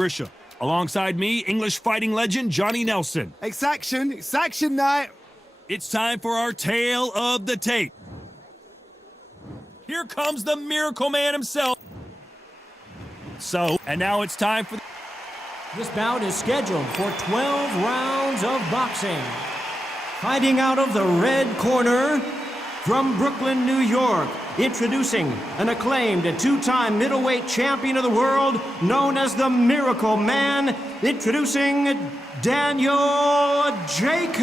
Risha. Alongside me, English fighting legend Johnny Nelson. It's action night. It's time for our tale of the tape. Here comes the Miracle Man himself. And now it's time for... This bout is scheduled for 12 rounds of boxing. Fighting out of the red corner, from Brooklyn, New York, introducing an acclaimed two-time middleweight champion of the world, known as the Miracle Man, introducing Daniel Jacobs.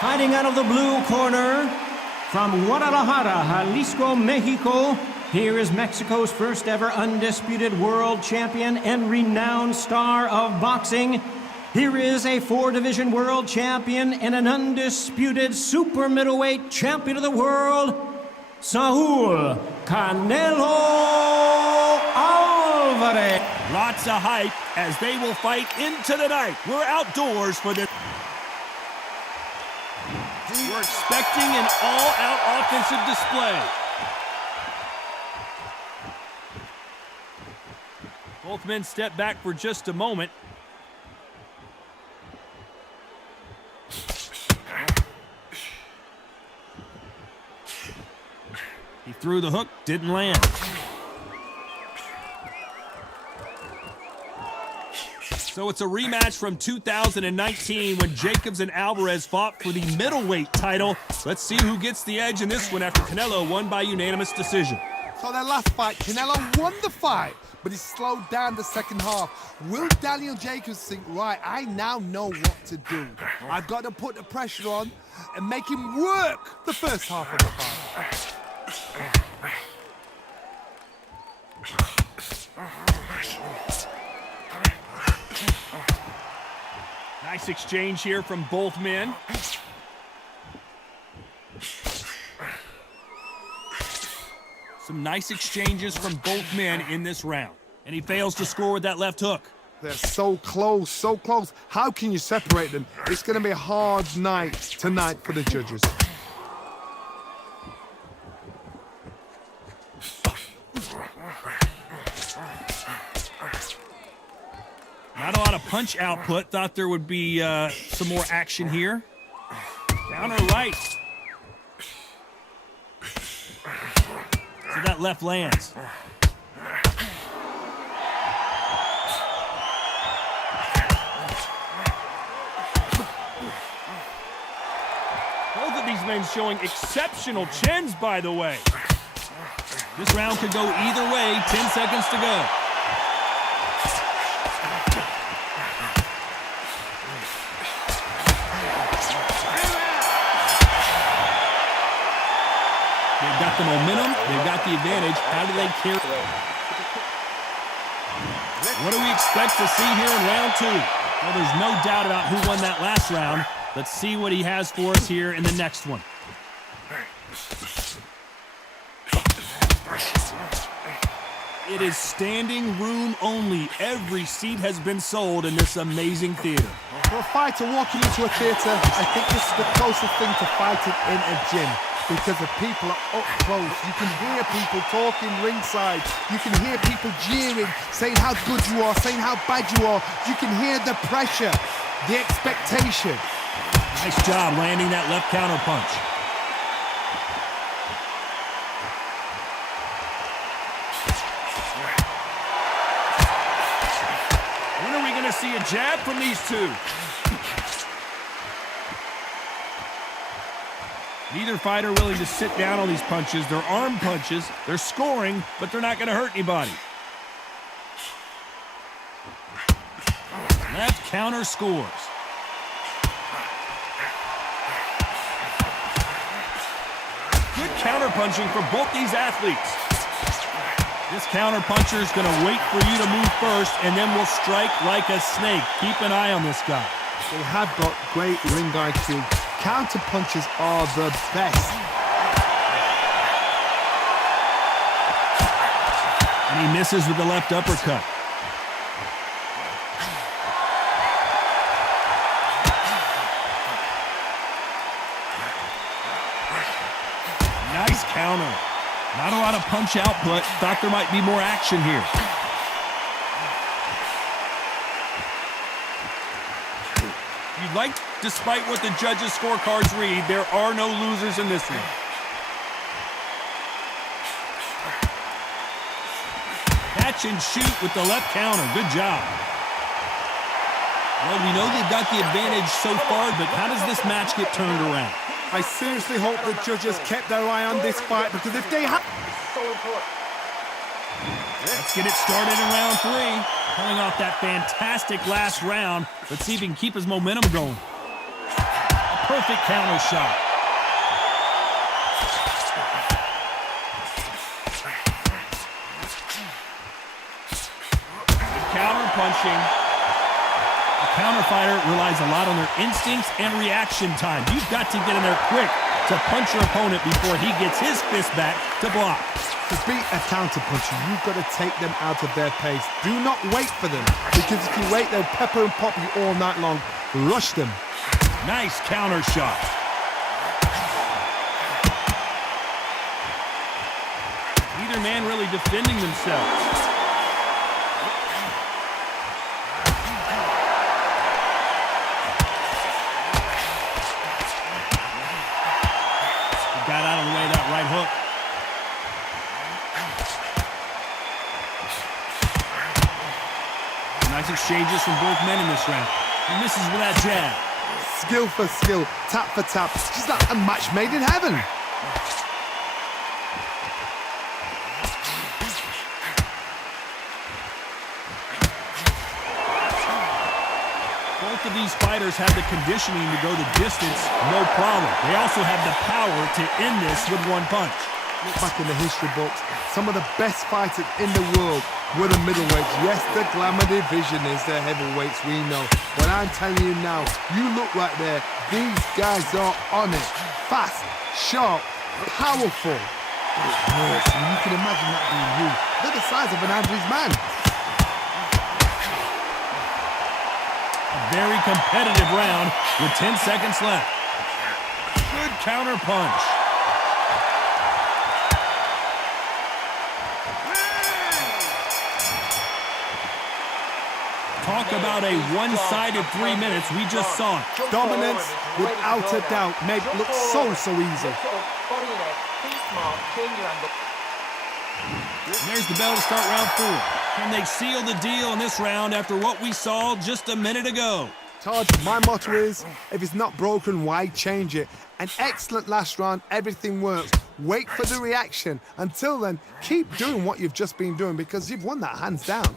Fighting out of the blue corner, from Guadalajara, Jalisco, Mexico, here is Mexico's first ever undisputed world champion and renowned star of boxing. Here is a 4-division world champion and an undisputed super middleweight champion of the world, Saul Canelo Alvarez. Lots of hype as they will fight into the night. We're outdoors for this. We're expecting an all-out offensive display. Both men step back for just a moment. He threw the hook, didn't land. So it's a rematch from 2019 when Jacobs and Alvarez fought for the middleweight title. Let's see who gets the edge in this one after Canelo won by unanimous decision. So their last fight, Canelo won the fight, but he slowed down the second half. Will Daniel Jacobs think, right, I now know what to do. I've got to put the pressure on and make him work the first half of the fight. Nice exchange here from both men. Some nice exchanges from both men in this round. And he fails to score with that left hook. They're so close, so close. How can you separate them? It's going to be a hard night tonight for the judges. Not a lot of punch output. Thought there would be some more action here. Counter right. So that left lands. Both of these men showing exceptional chins, by the way. This round could go either way. 10 seconds to go. They've got the momentum, they've got the advantage. How do they carry it? What do we expect to see here in round 2? Well, there's no doubt about who won that last round. Let's see what he has for us here in the next one. It is standing room only. Every seat has been sold in this amazing theater. For a fighter walking into a theater, I think this is the closest thing to fighting in a gym, because the people are up close. You can hear people talking ringside. You can hear people jeering, saying how good you are, saying how bad you are. You can hear the pressure, the expectation. Nice job landing that left counter punch. When are we going to see a jab from these two? Neither fighter willing to sit down on these punches. They're arm punches. They're scoring, but they're not going to hurt anybody. Left counter scores. Good counter punching for both these athletes. This counter puncher is going to wait for you to move first, and then will strike like a snake. Keep an eye on this guy. They have got great ring IQ. Counter punches are the best. And he misses with the left uppercut. Nice counter. Not a lot of punch output. Thought there might be more action here. You'd like, despite what the judges' scorecards read, there are no losers in this one. Catch and shoot with the left counter. Good job. Well, we know they've got the advantage so far, but how does this match get turned around? I seriously hope the judges kept their eye on this fight, because if they had... Let's get it started in round 3. Coming off that fantastic last round. Let's see if he can keep his momentum going. A perfect counter shot. Good counter punching. A counter fighter relies a lot on their instincts and reaction time. You've got to get in there quick to punch your opponent before he gets his fist back to block. To beat a counter-puncher, you've got to take them out of their pace. Do not wait for them, because if you wait, they'll pepper and pop you all night long. Rush them. Nice counter shot. Neither man really defending themselves. He got out of the way of that right hook. Nice exchanges from both men in this round. He misses with that jab. Skill for skill, tap for tap. She's like a match made in heaven. Both of these fighters have the conditioning to go the distance, no problem. They also have the power to end this with one punch. Look back in the history books, some of the best fighters in the world were the middleweights. Yes, the glamour division is the heavyweights, we know. But I'm telling you now, you look right there, these guys are on it. Fast, sharp, powerful. It hurts, and you can imagine that being you. They're the size of an average man. A very competitive round with 10 seconds left. Good counter punch. Talk about a one-sided 3 minutes. We just saw it. Dominance, without a doubt, made it look so easy. And there's the bell to start round 4. Can they seal the deal in this round after what we saw just a minute ago? Todd, my motto is, if it's not broken, why change it? An excellent last round, everything works. Wait for the reaction. Until then, keep doing what you've just been doing, because you've won that hands down.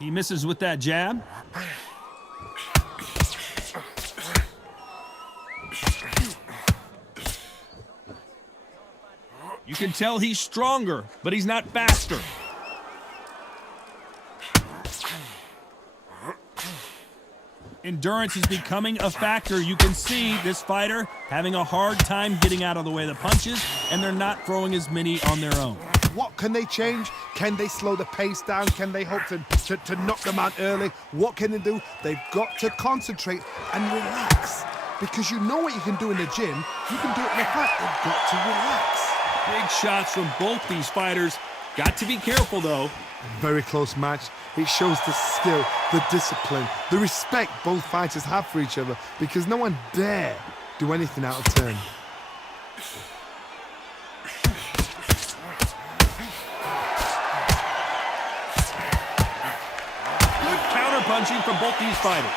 He misses with that jab. You can tell he's stronger, but he's not faster. Endurance is becoming a factor. You can see this fighter having a hard time getting out of the way of the punches, and they're not throwing as many on their own. What can they change? Can they slow the pace down? Can they hope to knock them out early? What can they do? They've got to concentrate and relax. Because you know what you can do in the gym, you can do it in the fight. They've got to relax. Big shots from both these fighters. Got to be careful, though. A very close match. It shows the skill, the discipline, the respect both fighters have for each other, because no one dare do anything out of turn. Good counter-punching from both these fighters.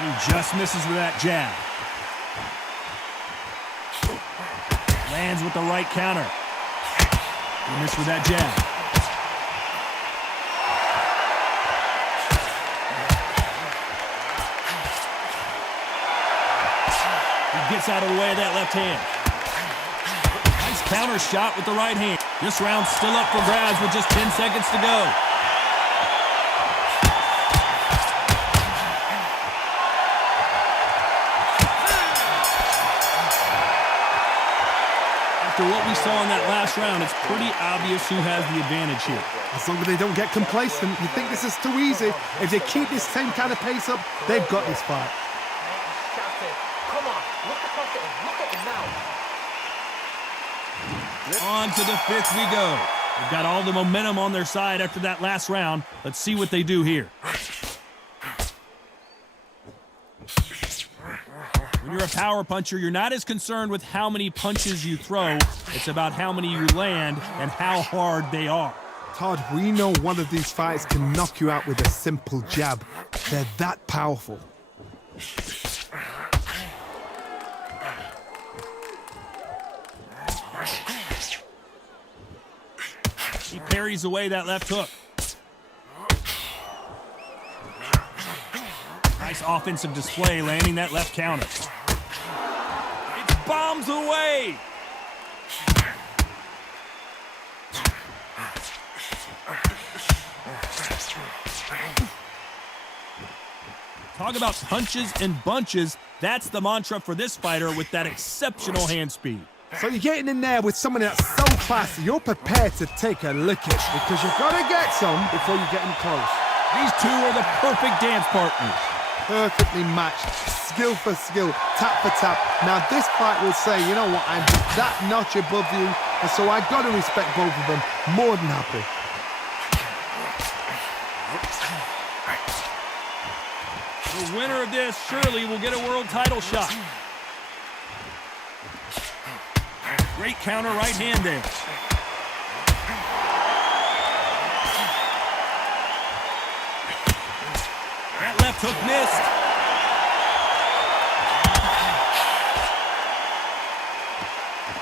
He just misses with that jab. Lands with the right counter. He missed with that jab. He gets out of the way of that left hand. Nice counter shot with the right hand. This round's still up for grabs with just 10 seconds to go. After what we saw in that last round, it's pretty obvious who has the advantage here. As long as they don't get complacent, you think this is too easy. If they keep this same kind of pace up, they've got this fight. Come on, look across it. Look at him now. On to the 5th we go. They've got all the momentum on their side after that last round. Let's see what they do here. When you're a power puncher, you're not as concerned with how many punches you throw. It's about how many you land and how hard they are. Todd, we know one of these fights can knock you out with a simple jab. They're that powerful. He parries away that left hook. Nice offensive display, landing that left counter. It bombs away. Talk about punches and bunches. That's the mantra for this fighter with that exceptional hand speed. So you're getting in there with someone that's so fast, you're prepared to take a licking because you've got to get some before you get in close. These two are the perfect dance partners. Perfectly matched, skill for skill, tap for tap. Now this fight will say, you know what, I'm just that notch above you, and so I got to respect both of them. More than happy. The winner of this surely will get a world title shot. Great counter right hand there. That left hook missed.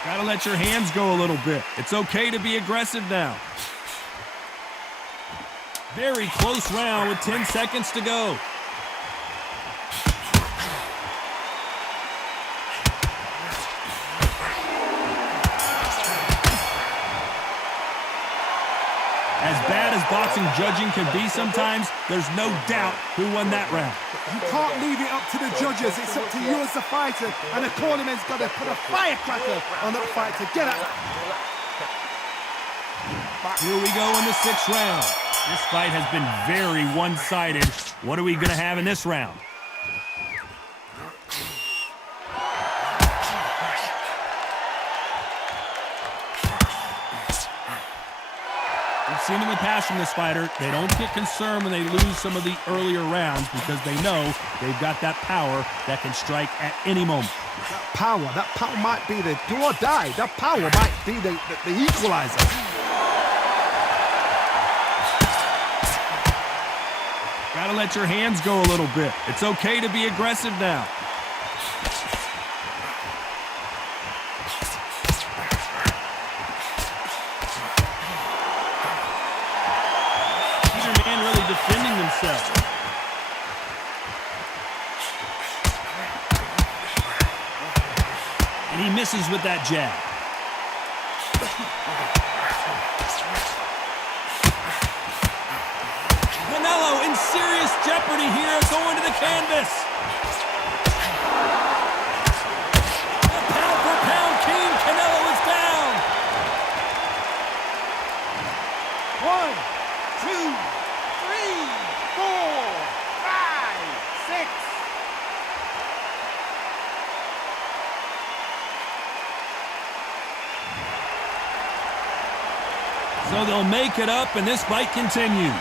Gotta let your hands go a little bit. It's okay to be aggressive now. Very close round with 10 seconds to go. As bad as boxing judging can be sometimes, there's no doubt who won that round. You can't leave it up to the judges. It's up to you as the fighter, and the cornerman's got to put a firecracker on that fighter. Get out. Here we go in the 6th round. This fight has been very one-sided. What are we going to have in this round? We've seen in the past from this fighter, they don't get concerned when they lose some of the earlier rounds because they know they've got that power that can strike at any moment. That power might be the do or die. That power might be the equalizer. Gotta let your hands go a little bit. It's okay to be aggressive now. Either man really defending themselves. And he misses with that jab. Canelo in serious jeopardy here, going to the canvas. The pound-for-pound king, Canelo is down. 1, 2, 3, 4, 5, 6. So they'll make it up, and this fight continues.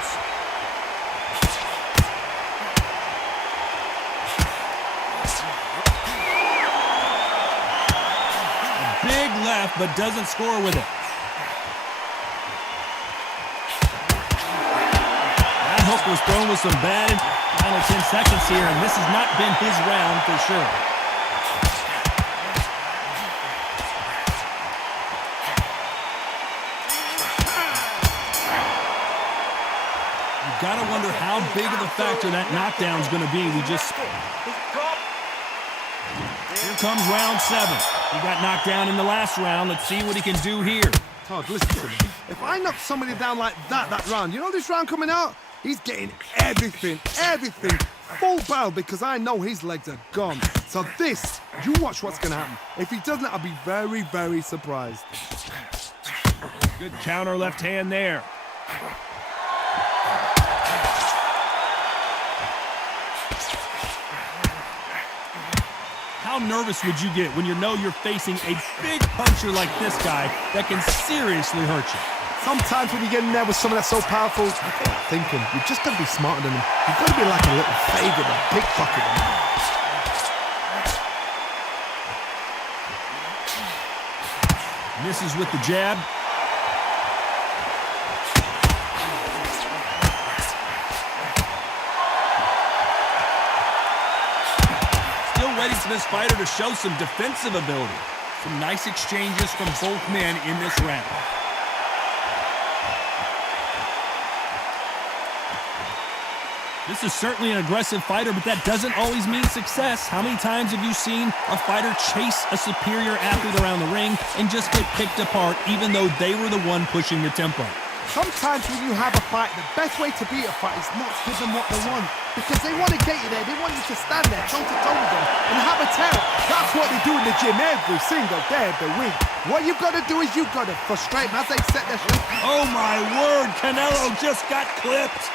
Big left, but doesn't score with it. That hook was thrown with some bad final 10 seconds here, and this has not been his round for sure. You gotta wonder how big of a factor that knockdown is going to be. Here comes round 7. He got knocked down in the last round. Let's see what he can do here. Todd, listen to me. If I knock somebody down like that round, you know this round coming out? He's getting everything, full barrel because I know his legs are gone. So this, you watch what's going to happen. If he doesn't, I'll be very, very surprised. Good counter left hand there. How nervous would you get when you know you're facing a big puncher like this guy that can seriously hurt you? Sometimes when you get in there with someone that's so powerful, you can't think him. You've just got to be smarter than him. You've got to be like a little faggot and pickpocket him. Misses with the jab. Still waiting for this fighter to show some defensive ability. Some nice exchanges from both men in this round. This is certainly an aggressive fighter, but that doesn't always mean success. How many times have you seen a fighter chase a superior athlete around the ring and just get picked apart even though they were the one pushing the tempo? Sometimes when you have a fight, the best way to beat a fight is not give them what they want. Because they want to get you there. They want you to stand there toe-to-toe with them and have a tear. That's what they do in the gym every single day of the week. What you've got to do is you've got to frustrate them as they set their shit. Oh my word, Canelo just got clipped.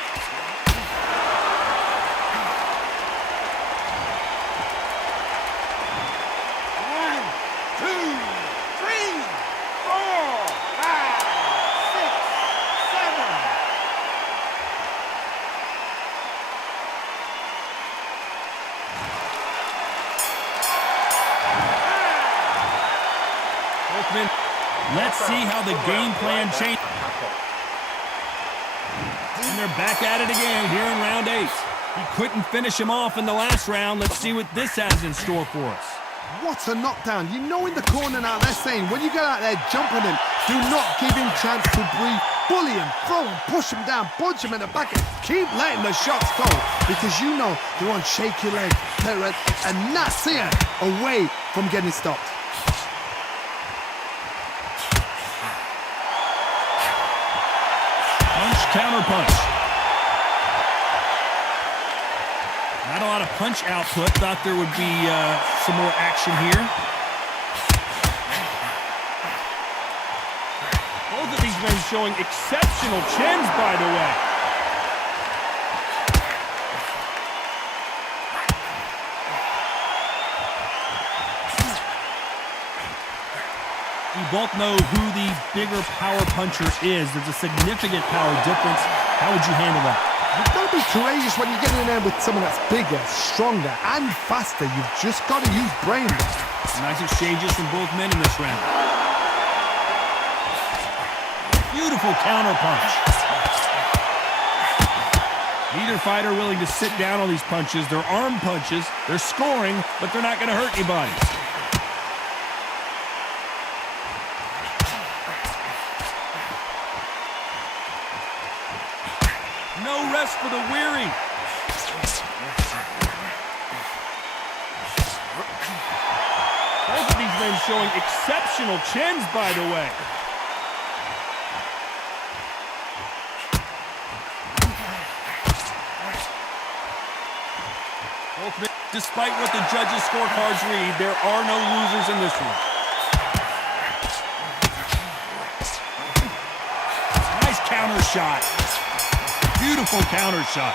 Let's see how the game plan changes. And they're back at it again here in round 8. He couldn't finish him off in the last round. Let's see what this has in store for us. What a knockdown. You know in the corner now they're saying, when you get out there jumping him, do not give him chance to breathe. Bully him, throw him, push him down, punch him in the back. Keep letting the shots go because you know they want to shake your leg, and that's it away from getting stopped. Counter punch. Not a lot of punch output. Thought there would be some more action here. Both of these men showing exceptional chins, by the way. We both know who the bigger power puncher is. There's a significant power difference. How would you handle that? You've got to be courageous when you get in there with someone that's bigger, stronger, and faster. You've just got to use brain. Nice exchanges from both men in this round. Beautiful counter punch. Neither fighter willing to sit down on these punches. They're arm punches. They're scoring, but they're not going to hurt anybody. No rest for the weary. Both of these men showing exceptional chins, by the way. Both men, despite what the judges' scorecards read, there are no losers in this one. Nice counter shot. Beautiful counter shot.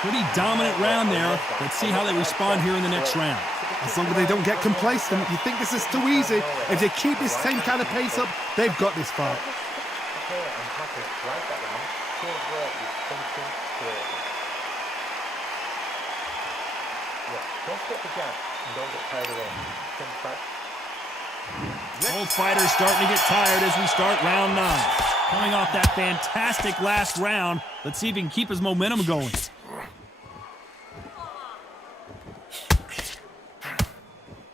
Pretty dominant round there. Let's see how they respond here in the next round. As long as they don't get complacent, you think this is too easy. If they keep this same kind of pace up, they've got this fight. Don't get the jab and don't get carried away. Both fighters starting to get tired as we start round 9. Coming off that fantastic last round, let's see if he can keep his momentum going.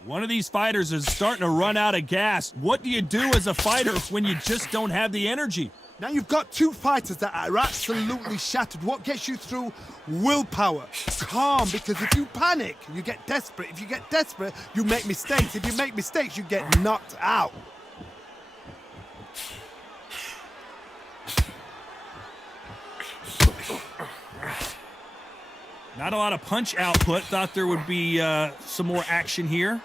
One of these fighters is starting to run out of gas. What do you do as a fighter when you just don't have the energy? Now you've got two fighters that are absolutely shattered. What gets you through? Willpower. Calm, because if you panic, you get desperate. If you get desperate, you make mistakes. If you make mistakes, you get knocked out. Not a lot of punch output. Thought there would be some more action here.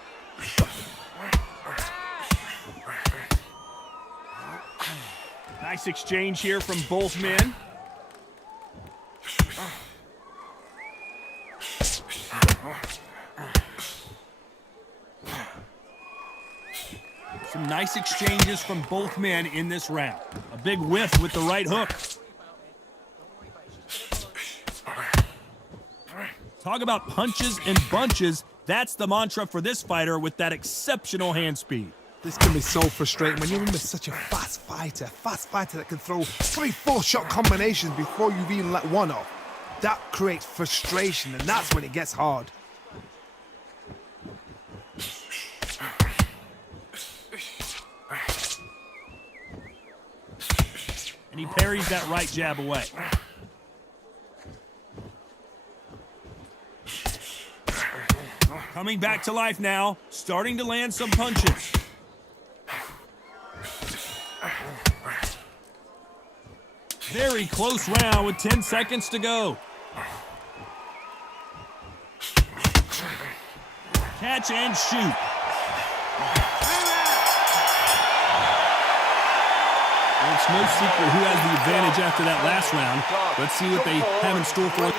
Nice exchange here from both men. Some nice nice exchanges from both men in this round. A big whiff with the right hook. Talk about punches and bunches. That's the mantra for this fighter with that exceptional hand speed. This can be so frustrating when you're in with such a fast fighter that can throw 3-4 shot combinations before you've even let one off. That creates frustration, and that's when it gets hard. And he parries that right jab away. Coming back to life now, starting to land some punches. Very close round with 10 seconds to go. Catch and shoot. Well, it's no secret who has the advantage after that last round. Let's see what they have in store for us.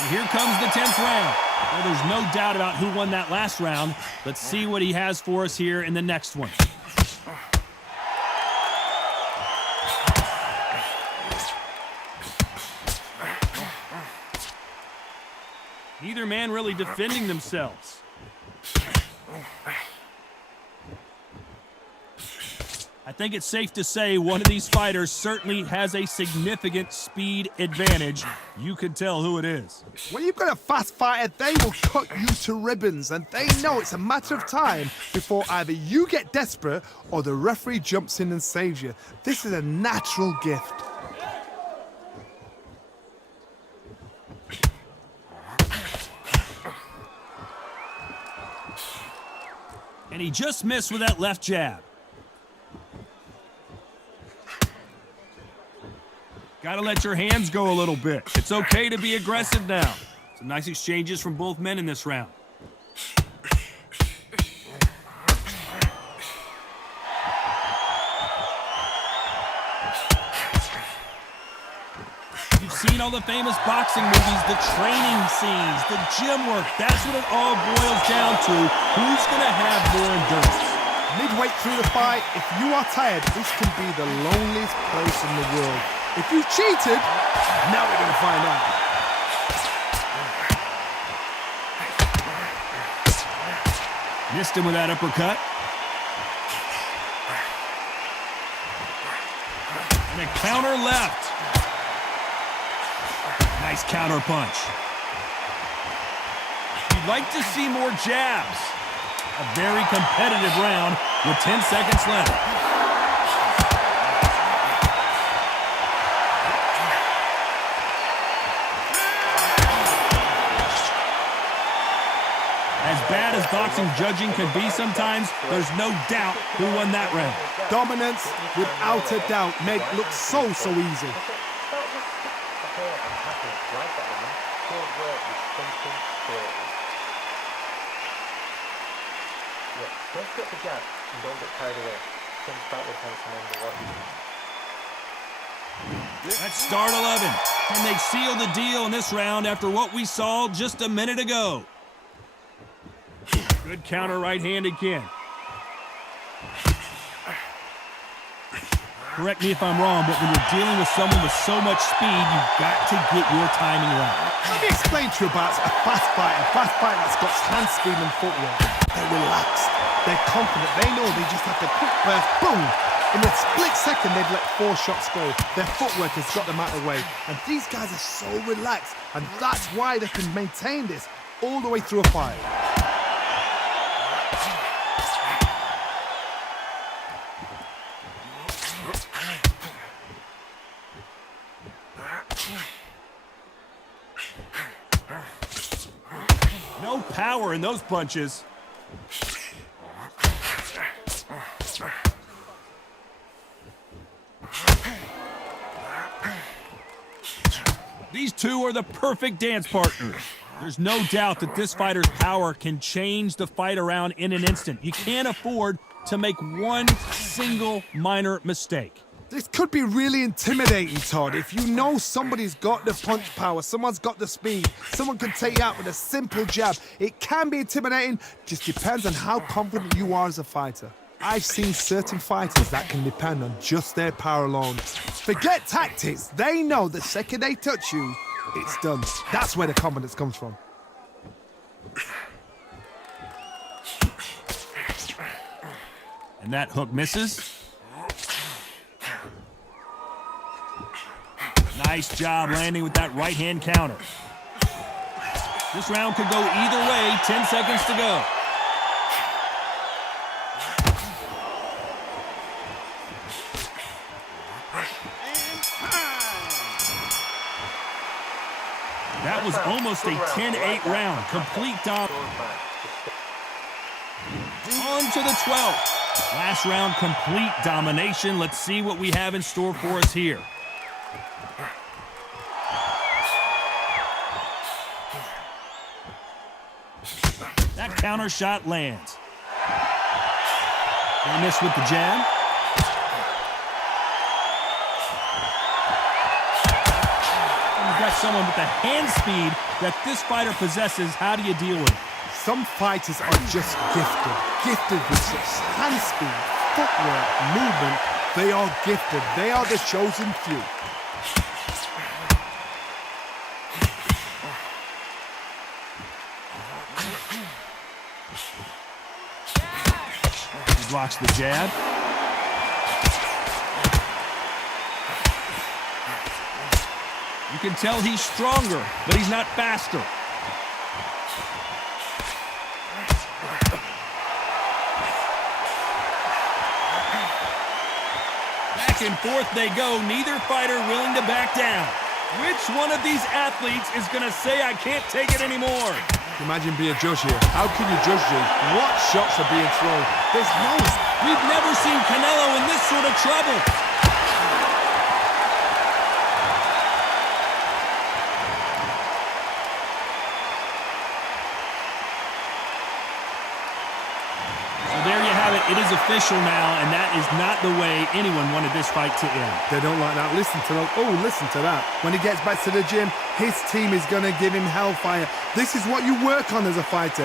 And here comes the 10th round. Well, there's no doubt about who won that last round. Let's see what he has for us here in the next one. Neither man really defending themselves. I think it's safe to say one of these fighters certainly has a significant speed advantage. You can tell who it is. When you've got a fast fighter, they will cut you to ribbons, and they know it's a matter of time before either you get desperate or the referee jumps in and saves you. This is a natural gift. And he just missed with that left jab. Got to let your hands go a little bit. It's okay to be aggressive now. Some nice exchanges from both men in this round. You've seen all the famous boxing movies, the training scenes, the gym work. That's what it all boils down to. Who's going to have more endurance? Midway through the fight, if you are tired, this can be the loneliest place in the world. If you cheated, now we're going to find out. Missed him with that uppercut. And a counter left. Nice counter punch. You'd like to see more jabs. A very competitive round with 10 seconds left. As bad as boxing judging can be sometimes, there's no doubt who won that round. Dominance, without a doubt, made it look so easy. Don't get the jab and don't get carried away. Comes back with tension under one. Let's start 11. Can they seal the deal in this round after what we saw just a minute ago? Good counter right-handed kick. Correct me if I'm wrong, but when you're dealing with someone with so much speed, you've got to get your timing right. Let me explain to you about a fast fighter that's got hand speed and footwork. They're relaxed, they're confident, they know they just have to quick burst, boom! In a split second, they've let 4 shots go. Their footwork has got them out of the way. And these guys are so relaxed, and that's why they can maintain this all the way through a fight. No power in those punches. These two are the perfect dance partners. There's no doubt that this fighter's power can change the fight around in an instant. You can't afford to make one single minor mistake. This could be really intimidating, Todd. If you know somebody's got the punch power, someone's got the speed, someone can take you out with a simple jab. It can be intimidating, just depends on how confident you are as a fighter. I've seen certain fighters that can depend on just their power alone. Forget tactics, they know the second they touch you, it's done. That's where the confidence comes from. And that hook misses. Nice job landing with that right-hand counter. This round could go either way. 10 seconds to go. That was almost a 10-8 round. Complete dominance. On to the 12th. Last round, complete domination. Let's see what we have in store for us here. That counter shot lands. They miss with the jab. You've got someone with the hand speed that this fighter possesses. How do you deal with it? Some fighters are just gifted with such hand speed, footwork, movement. They are gifted. They are the chosen few. He blocks the jab. You can tell he's stronger, but he's not faster. Back and forth they go, neither fighter willing to back down. Which one of these athletes is going to say, I can't take it anymore? Imagine being a judge here. How can you judge these? What shots are being thrown? There's no... We've never seen Canelo in this sort of trouble. It is official now, and that is not the way anyone wanted this fight to end. They don't like that. Listen to that. Oh, listen to that. When he gets back to the gym, his team is going to give him hellfire. This is what you work on as a fighter.